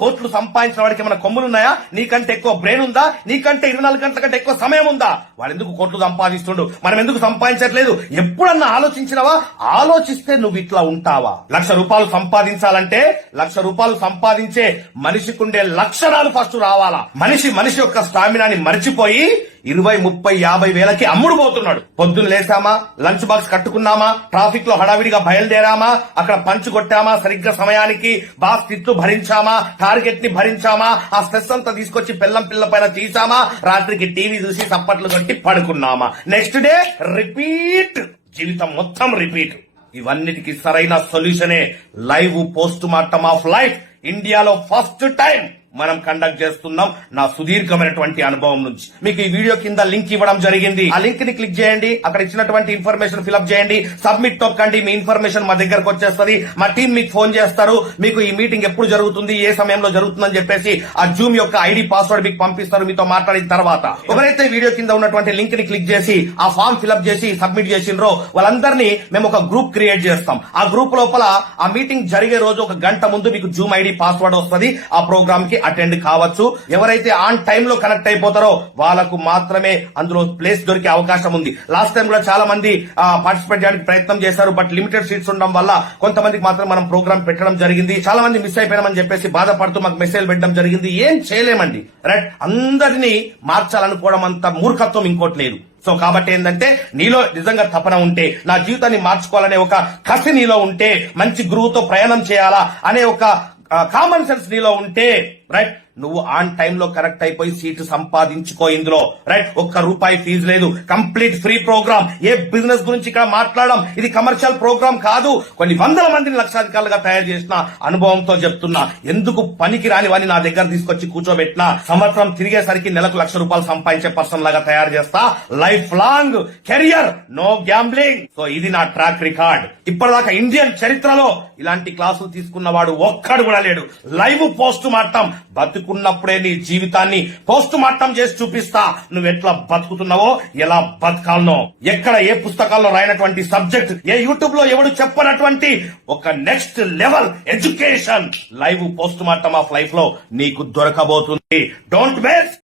కోట్లు సంపాదించిన వాడికి ఏమైనా కొమ్ములున్నాయా? నీకంటే ఎక్కువ బ్రెయిన్ ఉందా? నీకంటే 24 గంటల కంటే ఎక్కువ సమయం ఉందా? వాడు ఎందుకు కోట్లు సంపాదిస్తుండు, మనం ఎందుకు సంపాదించట్లేదు? ఎప్పుడన్నా ఆలోచించినవా? ఆలోచిస్తే నువ్వు ఇట్లా ఉంటావా? ₹1,00,000 సంపాదించాలంటే ₹1,00,000 సంపాదించే మనిషికుండే లక్షణాలు ఫస్ట్ రావాలా. మనిషి యొక్క స్టామినాని మరిచిపోయి 20, 30, 50 వేలకి అమ్ముడు పోతున్నాడు. పొద్దున్న లేసామా, లంచ్ బాక్స్ కట్టుకున్నామా, ట్రాఫిక్ లో హడావిడిగా బయలుదేరామా, అక్కడ పంచ్ కొట్టామా, సరిగ్గా సమయానికి బాస్ తిట్లు భరించామా, టార్గెట్ ని భరించామా, ఆ స్ట్రెస్ అంతా తీసుకొచ్చి పిల్ల పైన తీసామా, రాత్రికి టీవీ చూసి చప్పట్లు కొట్టి పడుకున్నామా, నెక్స్ట్ డే రిపీట్, జీవితం మొత్తం రిపీట్. ఇవన్నిటికి సరైన సొల్యూషనే live post mortem of. ఇండియాలో ఫస్ట్ టైం మనం కండక్ట్ చేస్తున్నాం. నా సుదీర్ఘమైనటువంటి అనుభవం నుంచి మీకు ఈ వీడియో కింద లింక్ ఇవ్వడం జరిగింది. ఆ లింక్ ని క్లిక్ చేయండి, అక్కడ ఇచ్చినటువంటి ఇన్ఫర్మేషన్ ఫిల్అప్ చేయండి, సబ్మిట్ తొక్కండి, మీ ఇన్ఫర్మేషన్ మా దగ్గరకు వచ్చేస్తుంది. మా టీం మీకు ఫోన్ చేస్తారు, మీకు ఈ మీటింగ్ ఎప్పుడు జరుగుతుంది, ఏ సమయంలో జరుగుతుందని చెప్పేసి ఆ జూమ్ యొక్క ఐడి పాస్వర్డ్ మీకు పంపిస్తారు. మీతో మాట్లాడిన తర్వాత ఎవరైతే వీడియో కింద ఉన్నటువంటి లింక్ ని క్లిక్ చేసి ఆ ఫామ్ ఫిల్అప్ చేసి సబ్మిట్ చేసిండ్రో వాళ్ళందరినీ మేము ఒక గ్రూప్ క్రియేట్ చేస్తాం. ఆ గ్రూప్ లోపల ఆ మీటింగ్ జరిగే రోజు 1 గంట ముందు మీకు జూమ్ ఐడి పాస్వర్డ్ వస్తుంది. ఆ ప్రోగ్రామ్ కి అటెండ్ కావచ్చు. ఎవరైతే ఆన్ టైమ్ లో కనెక్ట్ అయిపోతారో వాళ్ళకు మాత్రమే అందులో ప్లేస్ దొరికే అవకాశం ఉంది. లాస్ట్ టైం కూడా చాలా మంది పార్టిసిపేట్ చేయడానికి ప్రయత్నం చేశారు, బట్ లిమిటెడ్ సీట్స్ ఉండడం వల్ల కొంతమందికి మాత్రం మనం ప్రోగ్రామ్ పెట్టడం జరిగింది. చాలా మంది మిస్ అయిపోయినామని చెప్పేసి బాధపడుతూ మాకు మెసేజ్ పెట్టడం జరిగింది. ఏం చేయలేమండి, రైట్? అందరినీ మార్చాలనుకోవడం అంత మూర్ఖత్వం ఇంకోటి లేదు. సో కాబట్టి ఏంటంటే నీలో నిజంగా తపన ఉంటే, నా జీవితాన్ని మార్చుకోవాలనే ఒక కసి నీలో ఉంటే, మంచి గురువుతో ప్రయాణం చేయాలా అనే ఒక కామన్ సెన్స్ నీలో ఉంటే, రైట్, నువ్వు ఆన్ టైమ్ లో కరెక్ట్ అయిపోయి సీటు సంపాదించుకో ఇందులో, రైట్? ₹1 ఫీజు లేదు, కంప్లీట్ ఫ్రీ ప్రోగ్రామ్. ఏ బిజినెస్ గురించి ఇక్కడ మాట్లాడడం, ఇది కమర్షియల్ ప్రోగ్రామ్ కాదు. కొన్ని వందల మందిని లక్షాధికారులుగా తయారు చేసిన అనుభవంతో చెప్తున్నా. ఎందుకు పనికి రాని వాడిని నా దగ్గర తీసుకొచ్చి కూర్చోబెట్టినా సంవత్సరం తిరిగేసరికి నెలకు ₹1,00,000 సంపాదించే పర్సన్ లాగా తయారు చేస్తా. Life long career, no gambling. So ఇది నా ట్రాక్ రికార్డ్. ఇప్పటిదాకా ఇండియన్ చరిత్రలో ఇలాంటి క్లాసులు తీసుకున్నవాడు ఒక్కడు కూడా లేడు. లైవ్ పోస్ట్ మార్టం, బతుకున్నప్పుడే నీ జీవితాన్ని పోస్ట్ మార్టం చేసి చూపిస్తా. నువ్వు ఎట్లా బతుకుతున్నావో, ఎలా బతకాలనో, ఎక్కడ ఏ పుస్తకాల్లో రాయనటువంటి సబ్జెక్ట్, ఏ యూట్యూబ్ లో ఎవడు చెప్పనటువంటి ఒక next level education live post mortem life లో నీకు దొరకబోతుంది. Don't waste.